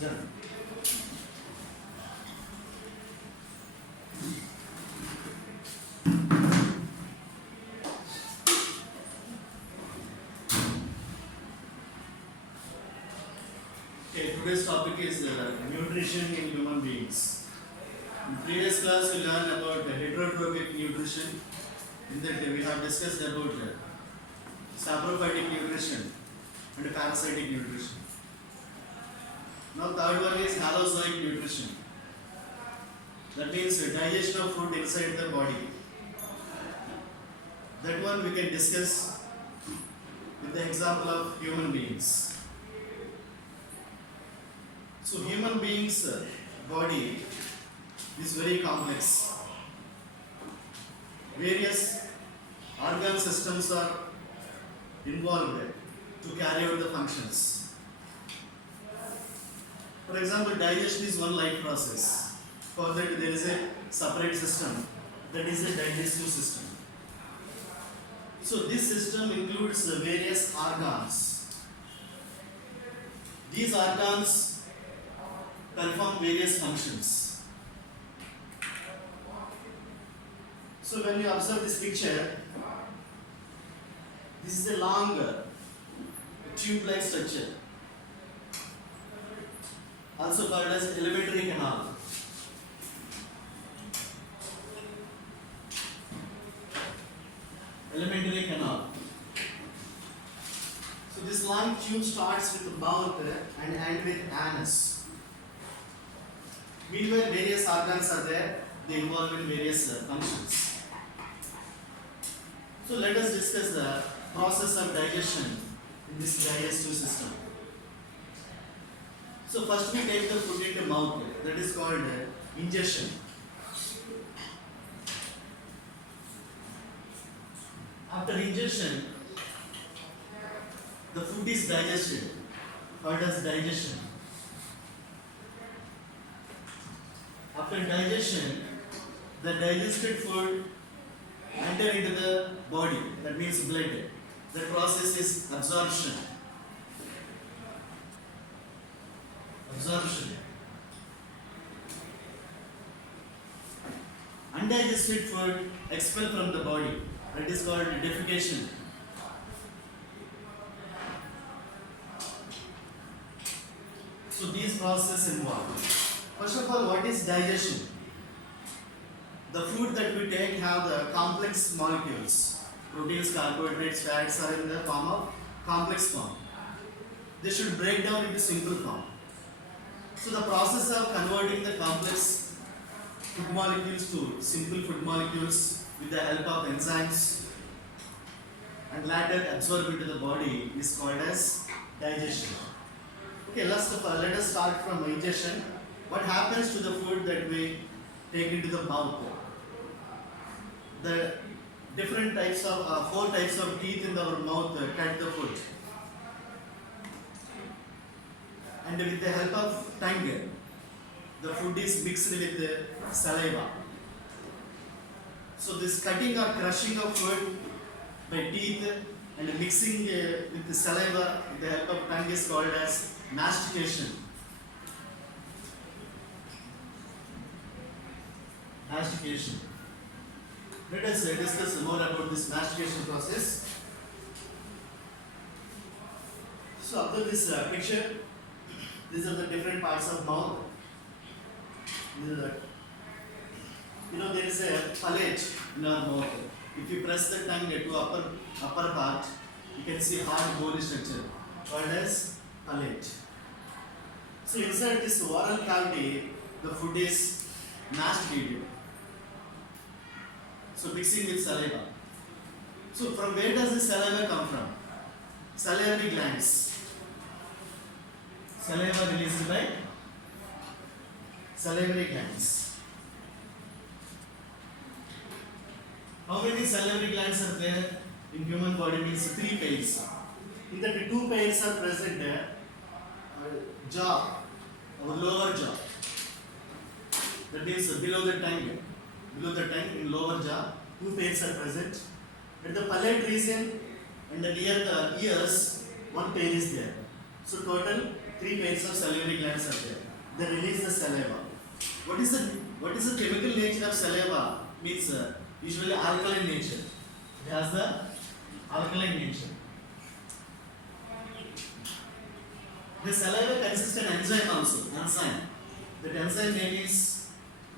Done. Okay, today's topic is nutrition in human beings. In previous class, we learned about heterotrophic nutrition. In that, we have discussed about saprophytic nutrition and parasitic nutrition. Now, third one is halozoic nutrition. That means digestion of food inside the body. That one we can discuss with the example of human beings. So human beings' body is very complex. Various organ systems are involved to carry out the functions. For example, digestion is one light process. For that there is a separate system, that is a digestive system. So this system includes various organs. These organs perform various functions. So when you observe this picture, this is a long tube-like structure, also called as alimentary canal. Alimentary canal. So this long tube starts with the mouth and ends with anus. Meanwhile, various organs are there, they involve in various functions. So let us discuss the process of digestion in this digestive system. So first we take the food into mouth, that is called ingestion. After ingestion, the food is digested, called as digestion. After digestion, the digested food enter into the body, that means blood. The process is absorption. Absorption. Undigested food expelled from the body, that is called defecation. So these processes involved. First of all, what is digestion? The food that we take have the complex molecules. Proteins, carbohydrates, fats are in the form of complex form. They should break down into simple form. So the process of converting the complex food molecules to simple food molecules with the help of enzymes and later absorbed into the body is called as digestion. Okay, let us start from ingestion. What happens to the food that we take into the mouth? The different types of, 4 types of teeth in our mouth cut the food. And with the help of tongue, the food is mixed with the saliva. So this cutting or crushing of food by teeth and mixing with the saliva with the help of tongue is called as mastication. Mastication. Let us discuss more about this mastication process. So observe this picture. These are the different parts of mouth. There is a palate in our mouth. If you press the tongue to upper part, you can see hard bony structure called as palate. So inside this oral cavity, the food is masticated. So mixing with saliva. So from where does the saliva come from? Salivary glands. Saliva released by salivary glands. How many salivary glands are there in human body? Means 3 pairs. In that 2 pairs are present jaw, our lower jaw. That means below the tongue in lower jaw, 2 pairs are present. At the palate region and near the ears, 1 pair is there. So total three pairs of salivary glands are there. They release the saliva. What is the chemical nature of saliva? Means usually alkaline nature. It has the alkaline nature. The saliva consists an enzyme also. Enzyme. That enzyme name is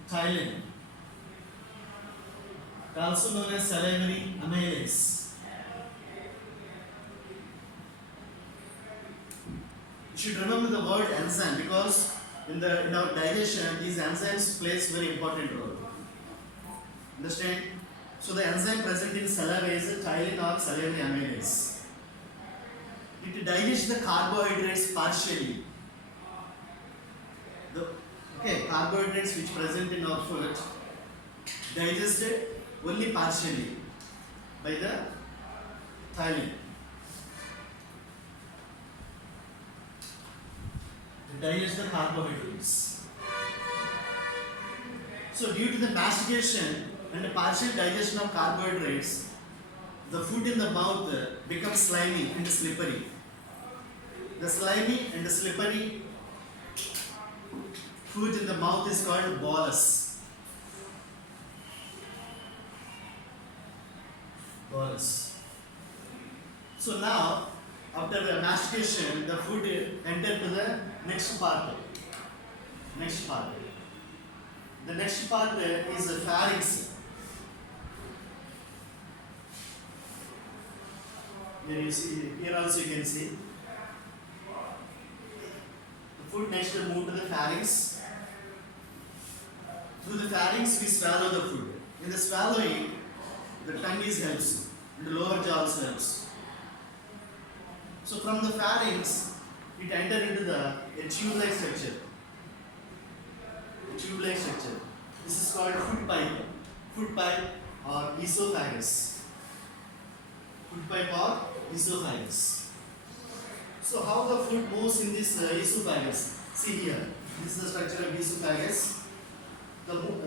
ptyalin. Also known as salivary amylase. You should remember the word enzyme because in our digestion these enzymes plays very important role. Understand? So the enzyme present in saliva is a ptyalin or salivary amylase. It digests the carbohydrates partially. Carbohydrates which present in our food digested only partially by the ptyalin. It digests the carbohydrates. So due to the mastication and the partial digestion of carbohydrates, the food in the mouth becomes slimy and slippery. The slimy and slippery food in the mouth is called bolus. Bolus. So now, after the mastication, the food enters to the next part. The next part is the pharynx. Here also you can see. The food next will move to the pharynx. Through the pharynx we swallow the food. In the swallowing, the tongue helps and the lower jaw also helps. So from the pharynx, it enters into a tube-like structure. This is called food pipe or esophagus. So how the food moves in this esophagus? See here, this is the structure of esophagus.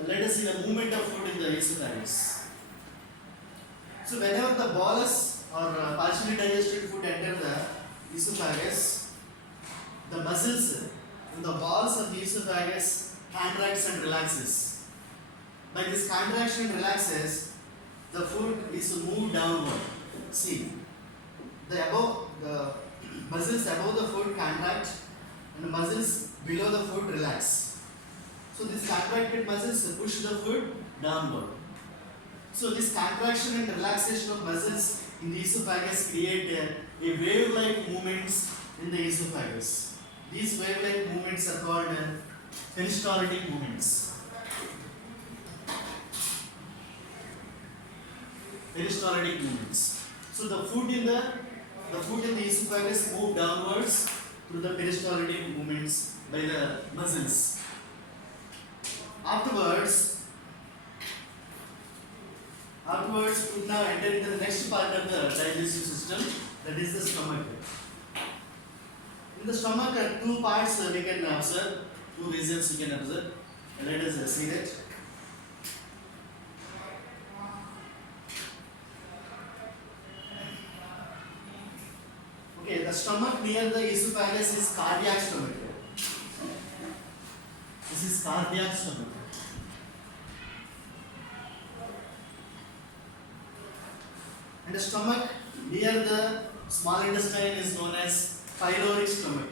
Let us see the movement of food in the esophagus. So whenever the bolus or partially digested food enters the esophagus, the muscles in the walls of the esophagus contracts and relaxes. By this contraction and relaxes, the food is moved downward. See, the muscles above the food contract and the muscles below the food relax. So these contracted muscles push the food downward. So this contraction and relaxation of muscles in the esophagus create a wave-like movements in the esophagus. These wave-like movements are called peristaltic movements. So the food in the esophagus move downwards through the peristaltic movements by the muscles. Afterwards, food now enter into the next part of the digestive system, that is the stomach. In the stomach are two parts we can observe, two regions we can observe. Let us see that. Okay, the stomach near the esophagus is cardiac stomach. This is cardiac stomach. And the stomach near the small intestine is known as pyloric stomach.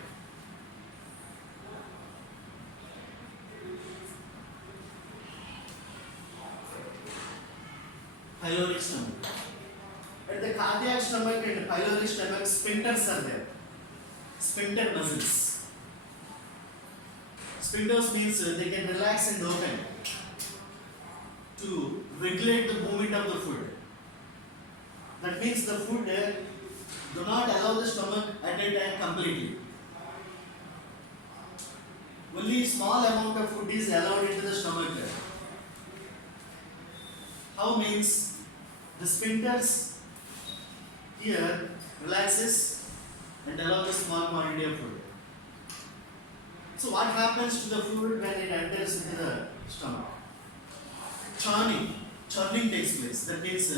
Pyloric stomach. At the cardiac stomach and pyloric stomach, sphincters are there. Sphincter muscles. Sphincters means they can relax and open to regulate the movement of the food. That means the food do not allow the stomach at a time completely. Only small amount of food is allowed into the stomach. How means the sphincters here relaxes and allow the small quantity of food. So what happens to the food when it enters into the stomach? Churning takes place. That means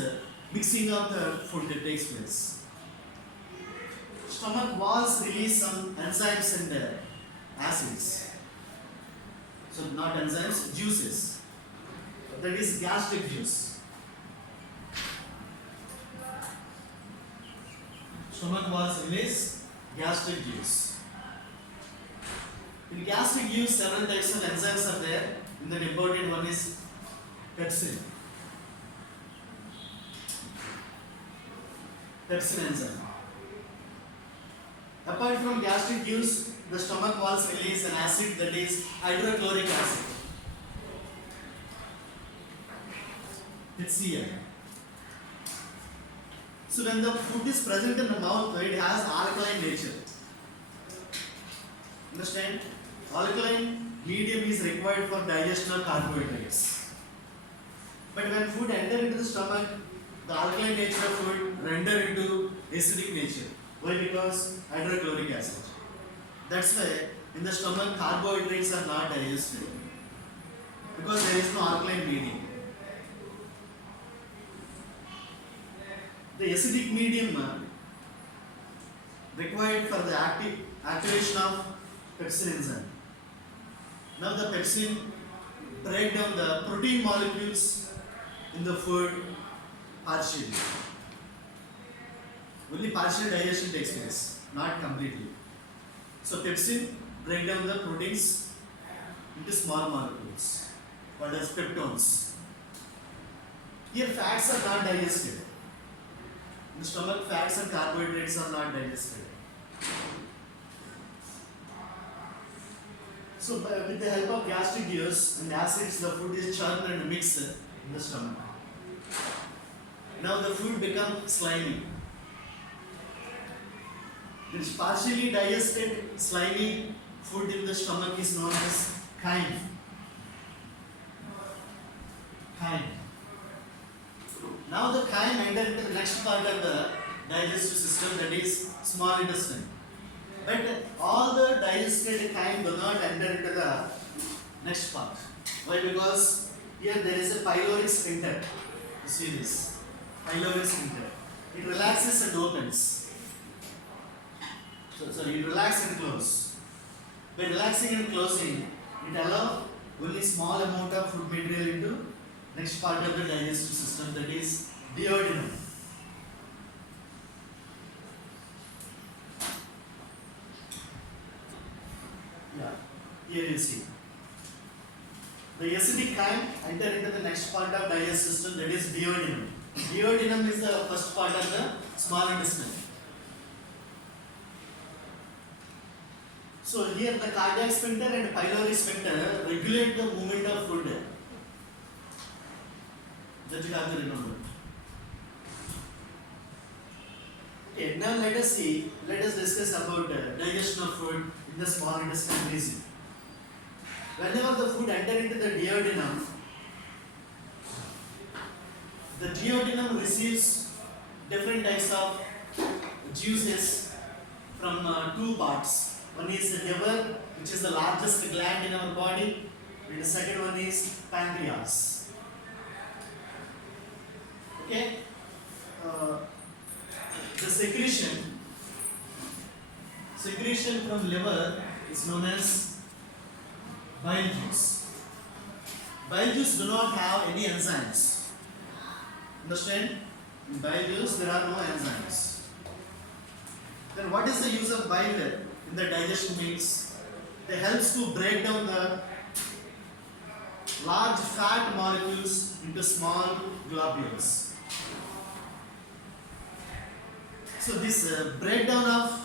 mixing of the food that takes place. stomach walls release some enzymes and acids. So not enzymes, juices. That is gastric juice. Stomach walls release gastric juice. In gastric juice, several types of enzymes are there. In the important one is pepsin. Pepsin enzyme. Apart from gastric juice, the stomach walls release an acid, that is hydrochloric acid. HCl. So when the food is present in the mouth, it has alkaline nature. Understand? Alkaline medium is required for digestion of carbohydrates. But when food enter into the stomach, the alkaline nature of food render into acidic nature. Why? Because hydrochloric acid. That's why in the stomach carbohydrates are not digested. Because there is no alkaline medium. The acidic medium required for the activation of pepsin enzyme. Now the pepsin break down the protein molecules in the food partially. Only partial digestion takes place, not completely. So pepsin break down the proteins into small molecules called as peptones. Here fats are not digested. In the stomach, fats and carbohydrates are not digested. So with the help of gastric juice and acids, the food is churned and mixed in the stomach. Now the food becomes slimy. This partially digested slimy food in the stomach is known as chyme. Chyme. Now the chyme enters into the next part of the digestive system, that is small intestine. But all the digested chyme do not enter into the next part. Why? Because here there is a pyloric sphincter. You see this pyloric sphincter. It relaxes and opens. So it relaxes and closes. By relaxing and closing, it allows only small amount of food material into next part of the digestive system, that is duodenum. Yeah, here you see. The acidic chyme enter into the next part of digestive system, that is duodenum. Duodenum is the first part of the small intestine. So here the cardiac sphincter and pyloric sphincter regulate the movement of food. That you have to remember. Okay, now let us discuss about digestion of food in the small intestine region. Whenever the food enter into the duodenum receives different types of juices from two parts. One is the liver, which is the largest gland in our body, and the second one is pancreas. Okay, the secretion from liver is known as bile juice. Bile juice do not have any enzymes. Understand? In bile juice there are no enzymes. Then what is the use of bile in the digestion means? It helps to break down the large fat molecules into small globules. So this breakdown of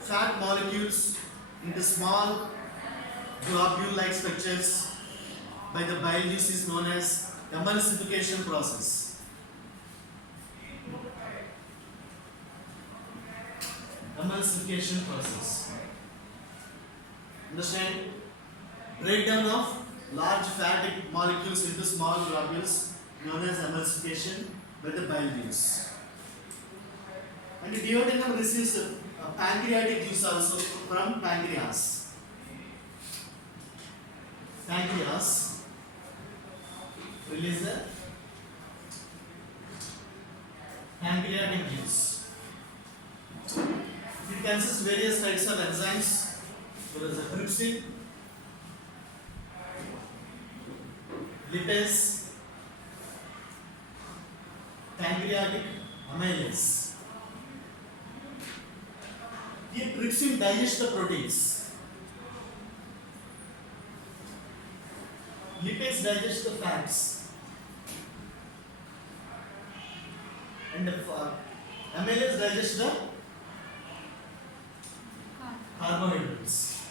fat molecules into small globule-like structures by the bile juice is known as emulsification process. Emulsification process. Understand? Breakdown of large fat molecules into small globules known as emulsification by the bile juice. And the duodenum receives pancreatic juice also from pancreas. Pancreas release the pancreatic juice. consists various types of enzymes. There is a trypsin, lipase, pancreatic amylase. Here trypsin digests the proteins. Lipase digests the fats. And the amylase digests the carbohydrates.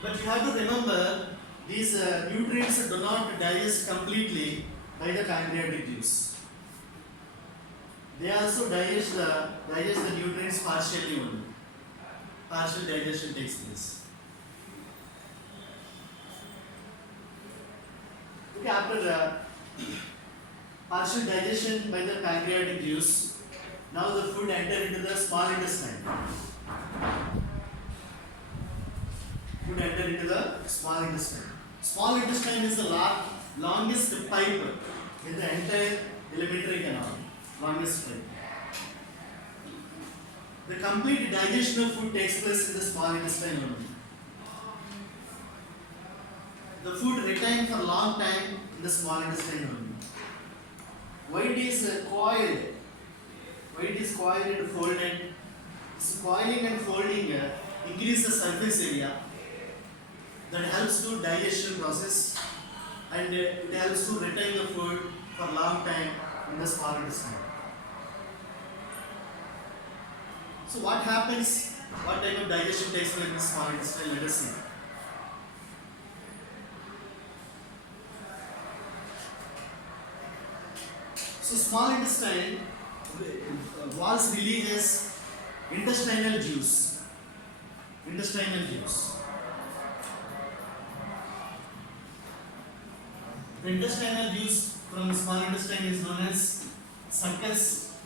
But you have to remember these nutrients do not digest completely by the pancreatic juice. They also digest the nutrients partially only. Partial digestion takes place. Okay, after partial digestion by the pancreatic juice, now the food enter into the small intestine. Food enter into the small intestine. Small intestine is the longest pipe in the entire alimentary canal. Longest pipe. The complete digestion of food takes place in the small intestine only. The food retained for a long time in the small intestine only. Why it is coiled? Why it is coiled and folded? This coiling and folding increase the surface area that helps to digestion process, and it helps to retain the food for a long time in the small intestine. So what happens? What type of digestion takes place in the small intestine? Let us see. So small intestine walls releases intestinal juice. Intestinal juice. The intestinal juice from small intestine is known as succus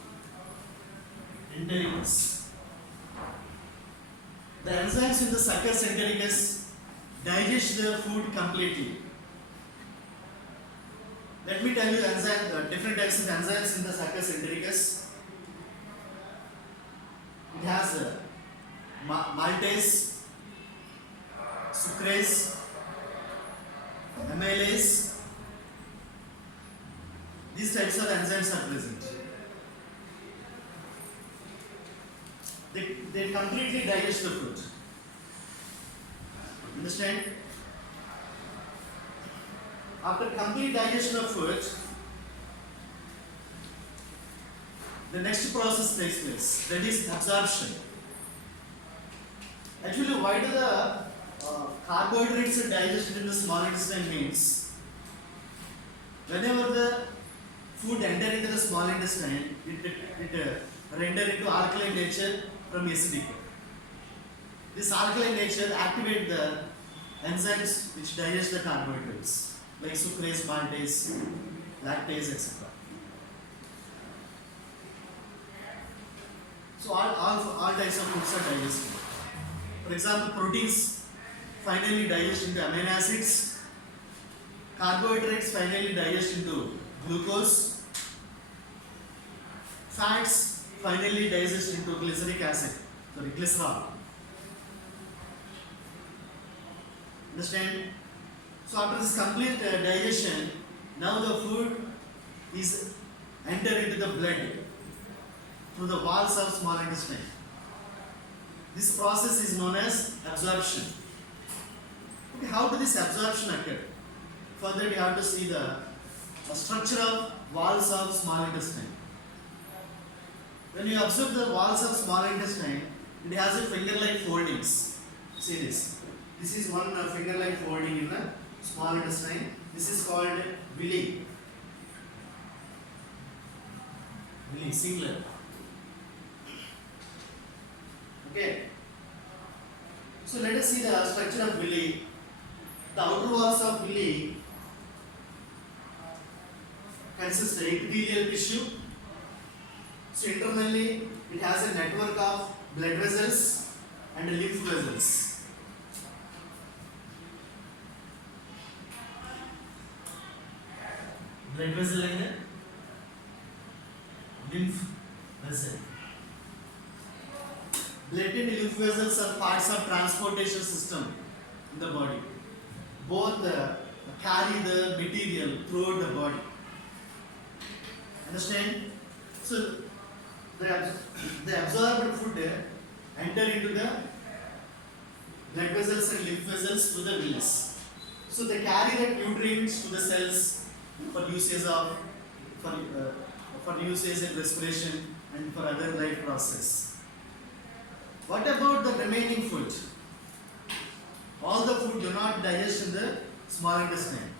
entericus. The enzymes in the succus entericus digest the food completely. Let me tell you different types of enzymes in the succus entericus. It has maltase, sucrase, amylase. These types of enzymes are present. They completely digest the food. Understand? After complete digestion of food, the next process takes place, that is absorption. Actually, why do the carbohydrates are digested in the small intestine means, whenever the food enter into the small intestine, it render into alkaline nature from acidic. This alkaline nature activate the enzymes which digest the carbohydrates, like sucrase, maltase, lactase, etc. So all types of foods are digested. For example, proteins finally digest into amino acids, carbohydrates finally digest into glucose, fats finally digest into glyceric acid, glycerol. Understand? So after this complete digestion, now the food is enter into the blood through the walls of small intestine. This process is known as absorption. Okay, how does this absorption occur? Further, we have to see the structure of walls of small intestine. When you observe the walls of small intestine, it has a finger-like foldings. See this. This is one finger-like folding in the small intestine. This is called villi. Villi, singular. Okay. So let us see the structure of villi. The outer walls of villi consist of epithelial tissue. So internally, it has a network of blood vessels and lymph vessels. Blood vessel and lymph vessel. Blood and lymph vessels are parts of transportation system in the body. Both carry the material throughout the body. Understand? So the absorbed food enter into the blood vessels and lymph vessels through the veins. So they carry the nutrients to the cells for usage of for usage in respiration and for other life process. What about the remaining food? All the food do not digest in the small intestine.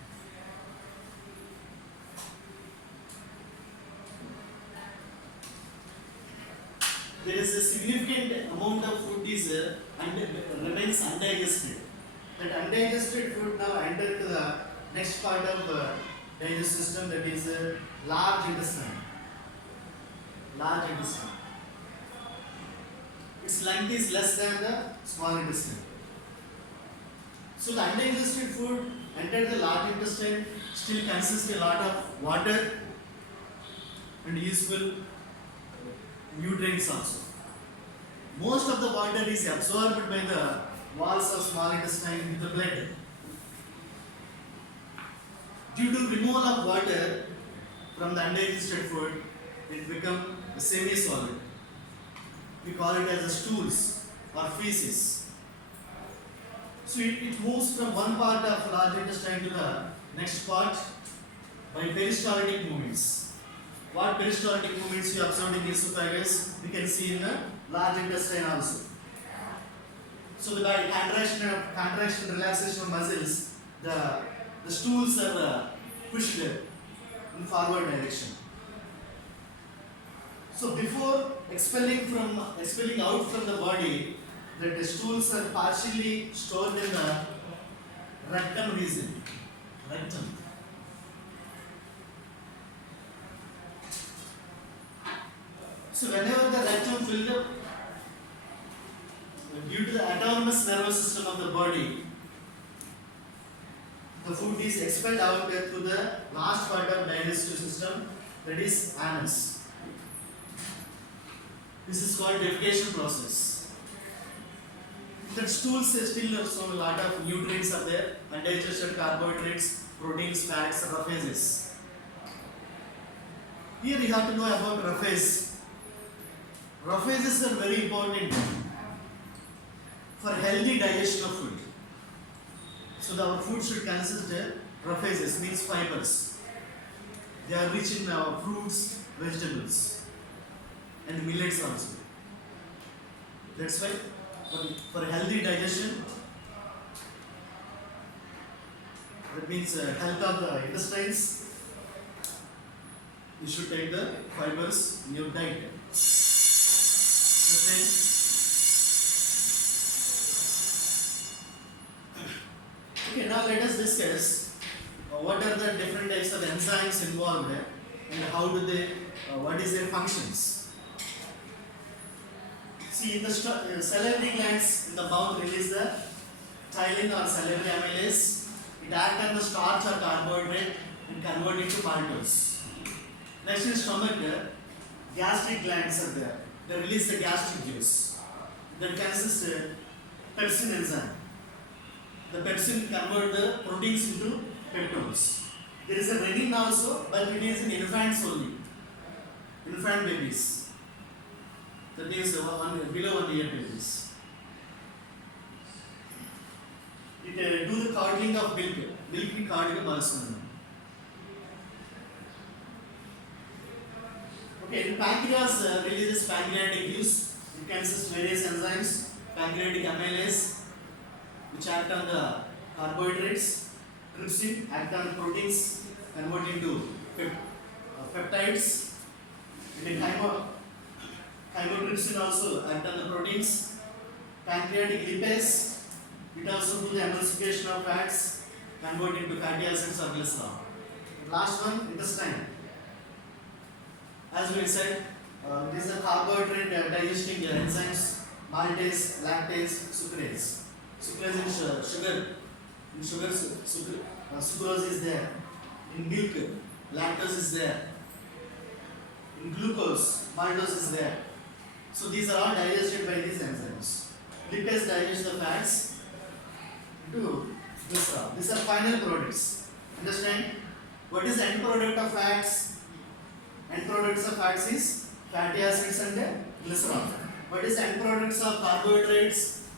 There is a significant amount of food is remains undigested. That undigested food now enter to the next part of digestive system, that is large intestine. Large intestine. Its length is less than the small intestine. So the undigested food entered the large intestine still consists a lot of water and useful nutrients also. Most of the water is absorbed by the walls of small intestine in the blood. Due to removal of water from the undigested food, it becomes semi-solid. We call it as a stools or feces. So it moves from one part of large intestine to the next part by peristaltic movements. What peristaltic movements you observed in the esophagus, we can see in the large intestine also. So by contraction and relaxation of muscles, the stools are pushed in forward direction. So before expelling out from the body, the stools are partially stored in the rectum region. Rectum. So whenever the rectum filled up, due to the autonomous nervous system of the body, the food is expelled out through the last part of digestive system, that is anus. This is called defecation process. That stools still have so a lot of nutrients are there, undigested carbohydrates, proteins, fats, roughages. Here you have to know about roughages. Roughages are very important for healthy digestion of food. So our food should consist of roughages, means fibers. They are rich in fruits, vegetables, and millets also. That's why for healthy digestion, that means health of the intestines, you should take the fibers in your diet. Okay, now let us discuss what are the different types of enzymes involved and how do they, what is their functions. See, in the salivary glands in the mouth release the ptyalin or salivary amylase. It acts on the starch or carbohydrate and convert it to maltose. Next in stomach, gastric glands are there. They release the gastric juice. That consists pepsin enzyme. The pepsin convert the proteins into peptones. There is a renin also, but it is in infants only. Infant babies. That means below 1 year babies. It do the curdling of milk. Milk ni curdling malasana. Okay, the pancreas releases pancreatic juice. It consists of various enzymes, pancreatic amylase, which act on the carbohydrates, trypsin act on proteins, convert into peptides. And chymotrypsin also act on the proteins. Pancreatic lipase, it also do the emulsification of fats, convert into fatty acids or glycerol. Last one, intestine. As we said, these are carbohydrate digesting enzymes, maltase, lactase, sucrase. Sucrase is sugar. In sugar, sucrose is there. In milk, lactose is there. In glucose, maltose is there. So these are all digested by these enzymes. Lipase digest the fats into glycerol. These are final products. Understand? What is the end product of fats? End products of fats is fatty acids and glycerol. What is the end products of carbohydrates?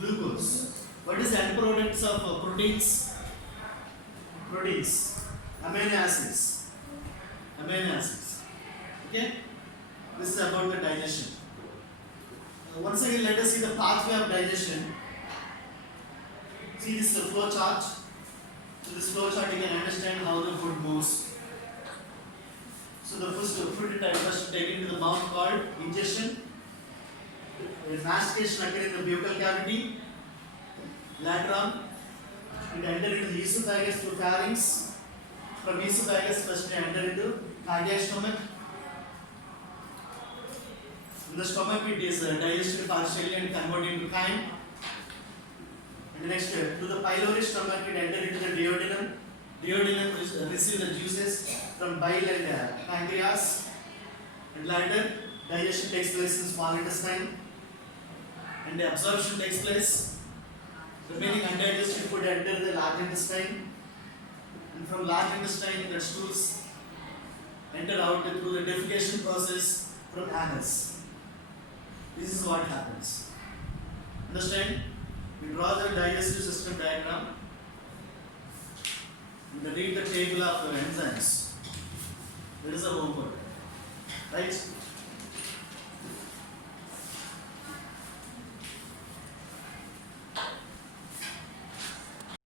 Glucose. What is the end products of proteins? Proteins. Amino acids. Amino acids. Okay? This is about the digestion. Once again, let us see the pathway of digestion. See this is the flow chart. So this flow chart you can understand how the food moves. So the first food type first taken into the mouth called ingestion. Mastication occurs in the buccal cavity. Later on, it enters into the esophagus through pharynx. From esophagus first it enters into cardiac stomach. In the stomach it is digested partially and converted into chyme. And next to the pylori stomach it enters into the duodenum. Duodenum receives the juices from bile and pancreas. And later digestion takes place in small intestine. And the absorption takes place. Remaining undigested food enters the large intestine. And from large intestine the stools enter out through the defecation process from anus. This is what happens. Understand? We draw the digestive system diagram. We read the table of the enzymes. That is the homework. Right?